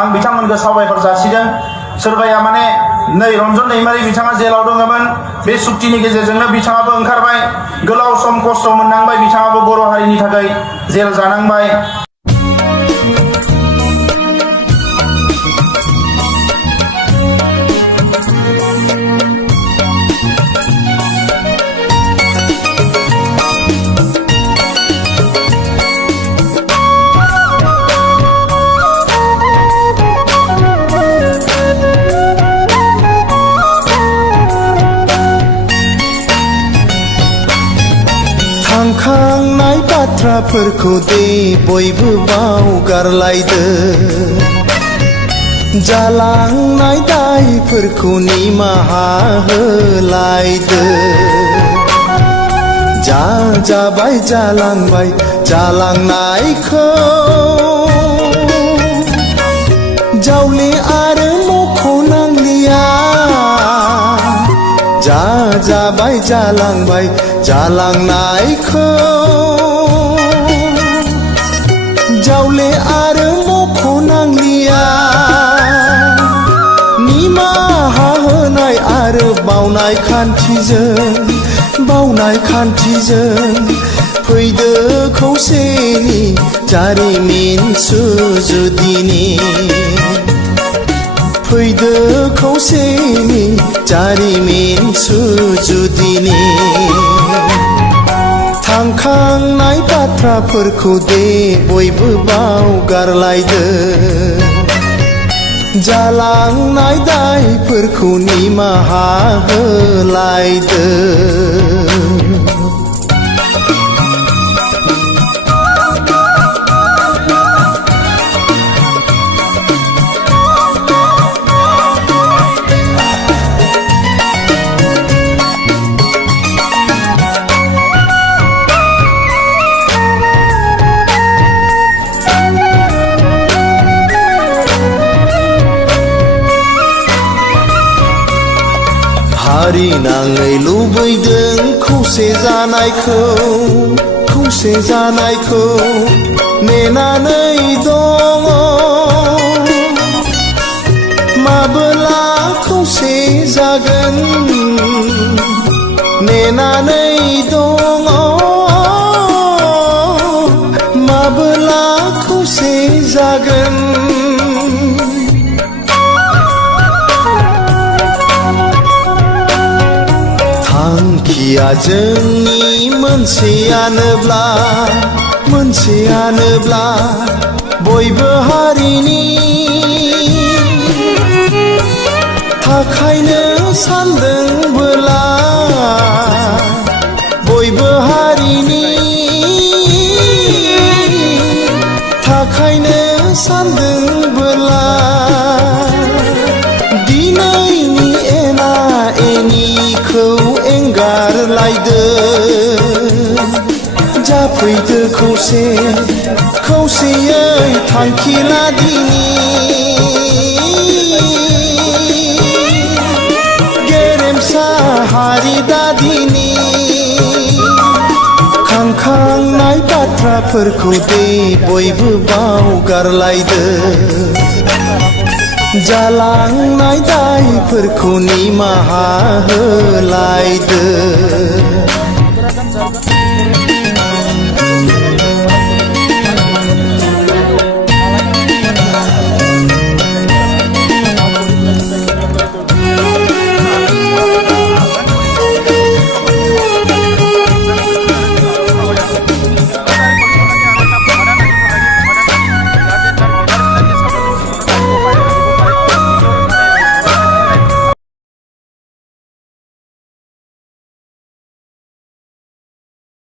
आं बिथांमोनखौ साबायखर जासिदों सोरबाया माने नै रन्जन दैमारि बिथाङा जेलाव दङमोन बे सुक्तिनि गेजेरजोंनो बिथाङाबो ओंखारबाय गोलाव सम खस्थ' मोननांबाय बिथाङाबो बर' हारिनि थाखाय जेल जानांबाय थांखांनाय बाथ्राफोरखौ दे बयबो बावगारलायदो जालांनाय दायफोरखौ निमाहा होलायदो जाबाय जालांबाय जालांनायखौ जावले आरो मख'नांलिया जाबाय जालांबाय जालांनायखौ जावले आरो मख'नांलिया निमाहा होनाय आरो बावनाय खान्थिजों फैदो खौसेनि जारिमिन सुजुदिनि फैदो खौसेनि जारिमिन सुजुदिनि थांखांनाय बाथ्राफोरखौ दे बयबो बावगारलायदो जालांनाय दायफोरखौ निमाहा होलायदो हारि नाङै लुबैदों खौसे जानायखौ नेनानै दङ माबोला खौसे जागोन नेनानै दङ माबोला खौसे जागोन थांखिया जोंनि मोनसेयानोब्ला बयबो हारिनि थाखायनो सानदोंबोला बयबो हारिनि थाखायनो सानदोंबोला दिनैनि एना एनिखौ एंगारलायदो जाफैदो खौसेयै थांखि लादिनि गेरेमसा हारि दादिनि खांखांनाय बाथ्राफोरखौ दे बयबो बावगारलायदो जालांनाय दायफोरखौ निमाहा होलायदो